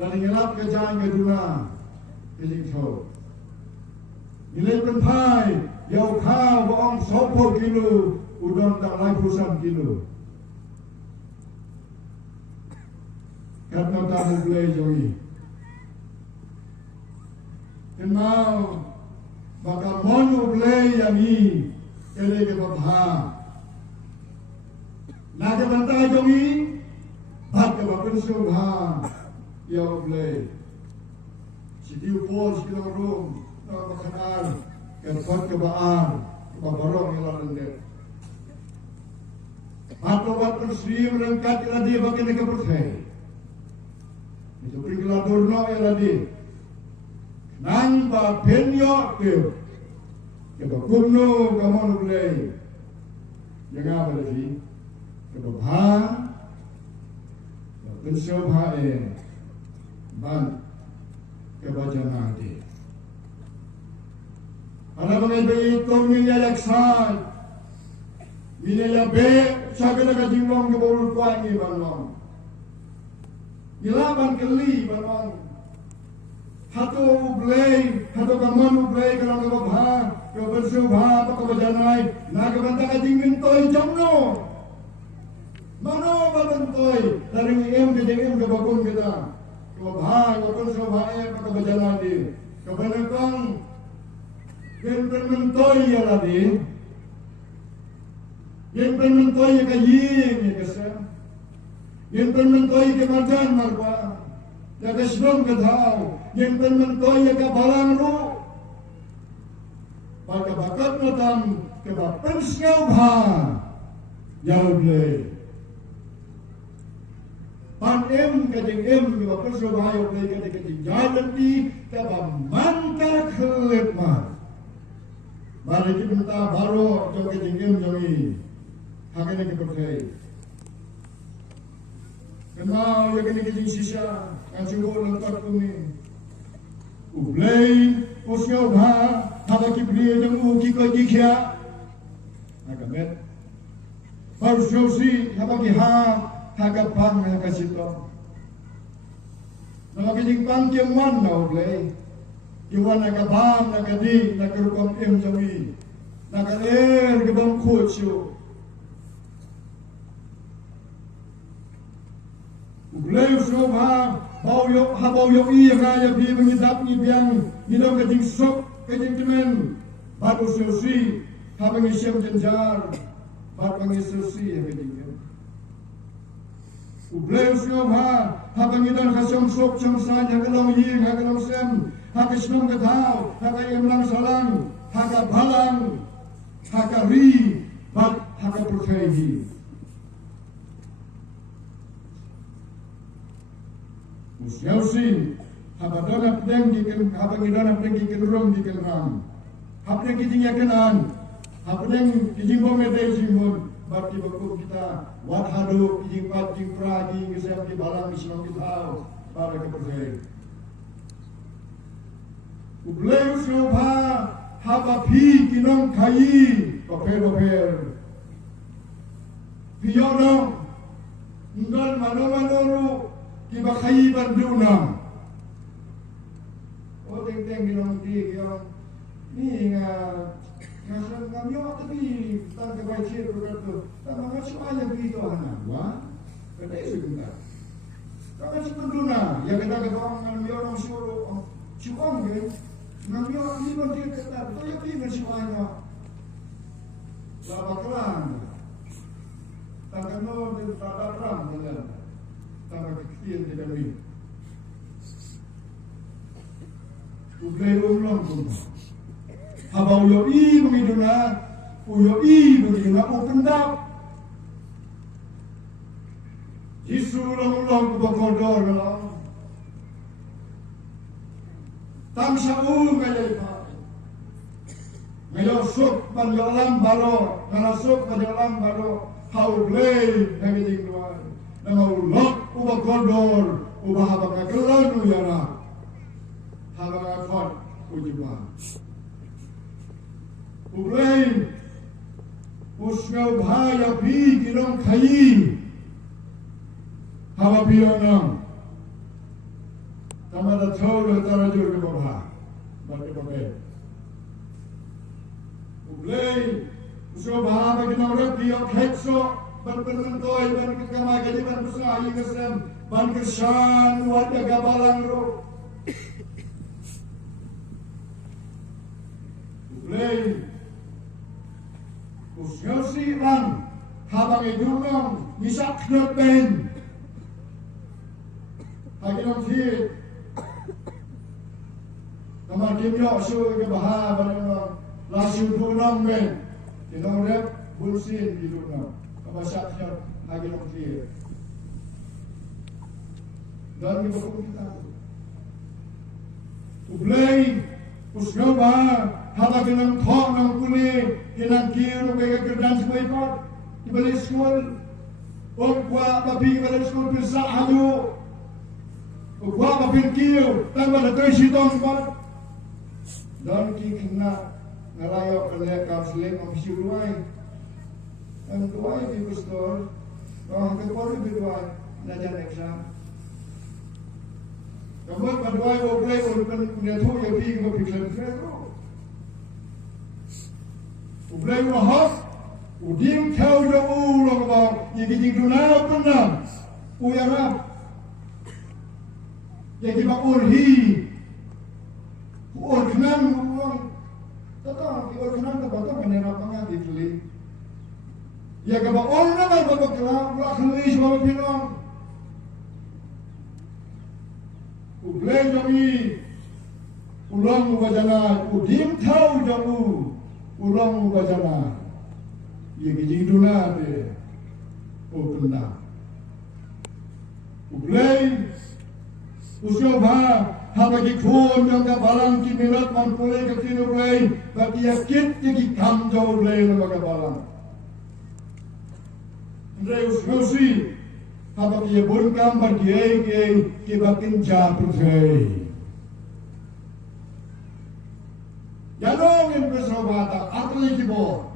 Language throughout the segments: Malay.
dari ngelap ke jalan ke duna ke jingkau nilai penpai yau kau boong 10 kilo udon tak lai pulusan kilo karena tamu belai jongi kenal bakal monu belai yang ini ele ke babha naga bantai jongi bat ke bapen subha yau belai sidiu pol sidiu rum tak bakanar kerfat ke baan babarong yang lalendet bat persri merengkat iladi bakin ke perthai itu pergilah dorno iladi nang ba penyo ke bakumno kamon ulay jangan berarti ke babha penso bhae ban ke bajana di ada mga itom niya yaksay niya be sabi na kajingwang ke borul kuangi banwang nilaban keli banwang hato ublay hato kaman ublay karang kababha kabansubha pakabajanay nagabanta kajingin toy jamno mano babantoy dari em kajingin kabakun kita kababha kabansubha pakabajanay di kabanakang yang bermentoy ya ladi, yang bermentoy ya kayin ya kesem, yang bermentoy ke marjan marwa, ya keslom kedau, yang bermentoy ya kabalang ru, pada bakat natam ke bapen siapa, ya ublay, pan em kajing em ke bapen siapa ya ublay kajing jalan di ke bamanta kelepman. Mari kita minta baru jogi jingim jogi hakene ke percaya. Kenal ya kini kijing sisa kan sungguh lantar kumi. Ublay usyo bha haba ki priye jang uki ko dikya. Agamet. Baru sosi haba ki ha haga pang ya kasito. Nama kijing pang kiaman na ublay. Iwan nakabam, nakadi, nakarukom jawi, nakaler gabam kutsyo. Ublay usoma, habaw yung iya kaya bi mengidap ni biang, nidong kading sok, kading temen, bat ususi, habang isyam janjar, bat pangisusi, kading yan. Ublay usoma, habang idang kasyong sok, siyang sanya, hakalang ying, hakalang sem, haka senang ketau, haka imlang salang, haka balang, haka ri, bat haka percaya. Usiausi, haba donat deng diken, haba ngidonat deng diken rom diken ram. Haba deng kitingnya kenan, haba deng kijimbo medai jimbon, bat dibaku kita, wat hadu, kijing pat, kijing pra, kijing kesem, kijing balang, senang ketau, pada kepercaya. Ublay usyoba haba pi kinong kayi paper piyonong ngal mano kiba kayi bandunam o teng kinong ti yung ni nga nasa ngamyo tapi tang kabay chiro kato tama nga siya dito hanwa kada isigunda kada si banduna ya kada gawang ngamyo ng suro chukong ge ngamyo ni ba dia kata to ya pi semuanya labaklan tangano de tatarang dengan tangga kecil di dalam ublay ulong pun habaw yo i mengiduna uyo i mengiduna upendap isulong-ulong kubakodor lang Tamsa ngayay pa. Ngayon sok panjalam baro, nanasok panjalam baro, haublay nagiging luwan. Nangaulok ubag kondor, ubahabang kagalan uyara. Habang akot ujiba. Ublay, usngaw bahaya pi ginong kayi. Habang piyonang. Nama dah tahu dah jujur ke bawah, bagi bawah. Ulay, usaha bahasa kita orang dia kekso, berpenentoi, berkekamai jadi berusaha ini kesan, berkesan warga gabalang ro. Ulay, usaha si bang, habang idunong, misak knot ben. Hagi nong hit, nama kimyo usaha ke bahasa berang. Langsung dunang men, dinong rep bulsin di dunang, kabasaknya lagi nong dia. Dan kita kita, ublay, usgaw ba, haba kinang thok ng kuli, kinang kiro kaya kerjaan sebuah ikut, ibalik school, ukwa papi ibalik school pirsa haju, ukwa papi kiro, tanpa datoi sitong ikut, dan kikna ngalayo kena counseling ang siruay. Ang tuway di pastor, ang kapore biduay na dyan exam. Kamot paduay o play o neto yung pig mo piklan fero. Ublay mo hap, udim tau da ulong ba, yigijing dunaw penam, uyarap. Yagi ba urhi, urknan mo. Tetapi orang nak baca menerap pengaji tuli. Ya kaba orang nak baca kelam, belakang sebab pinang. Ublay jami, ulang ubajana, udim tahu jamu, ulang ubajana. Ia kejiduna de, ukena. Ublay, usaha. Habagi khon yang ka balang ki mirat man pule ka kinurlay bagi yakit ki kamjaw lay na mga balang Andreus Rosi habagi bun kam bagi ki bakin japutay Yanong in pesawata atli ki bo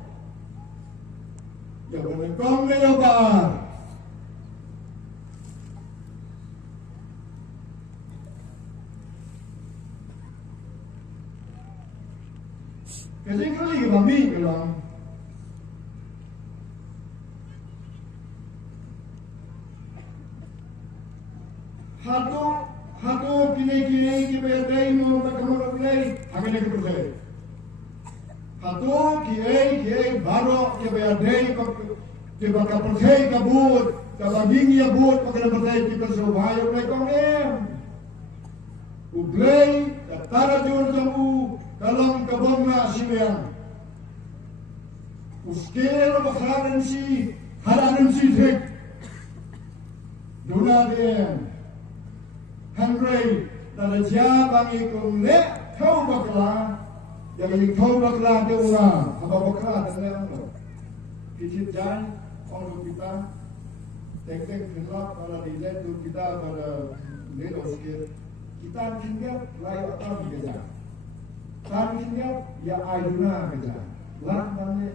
Yabunin kong na yabar Kasi kali ka mami lang. Hato kini kiberday mo magkamulay hanggang nagpapasay. Hato kiyay baro kiberday kibakapasay kabut kabaging yabut pagkakapasay kibersobayo kay kong Ublay katara jur jamu dalam kabangna silayang. Uskero bakaran si haranan si tek. Dunaden. Henry darajah bangi kong le kau bakla. Yang kau bakla de una. Haba bakla dan leang. Kicit jan orang kita. Tek gelap pada dilet kita pada ledoskir. Kita tinggal layak atas kerja. Kita tinggal ya aiduna kerja. Lah mana?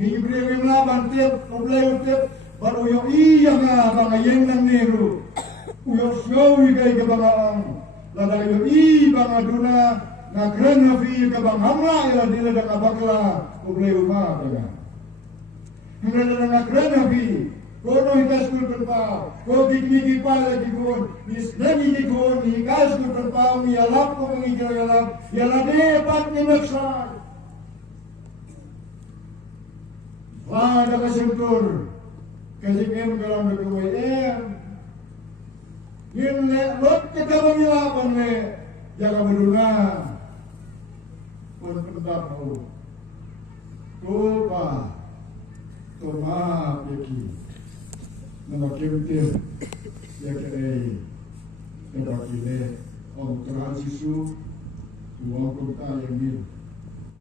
Ni ibrahim lah bantep, oblay utep, baru yo iya nga bang yang nang niru. Uyo syawi kay kabang. Lada yo i bang aduna na kren na fi kabang hamla ya dila da kabakla oblay uma kerja. Hingga na kren na fi Kono hikas kul terpau, ko gigi pala gigon, mis nani gigon, hikas kul terpau, mi alap ko mengigal alap, yalade pat ni maksad. Wada kasentur, kasingem kalam berkuai Yin le lot ke kabang ilapan le, jaga beduna, pun pendap mau. Tupa, toma beki. Nama kemtir ya kere ya bakile orang transisu uang kota yang ini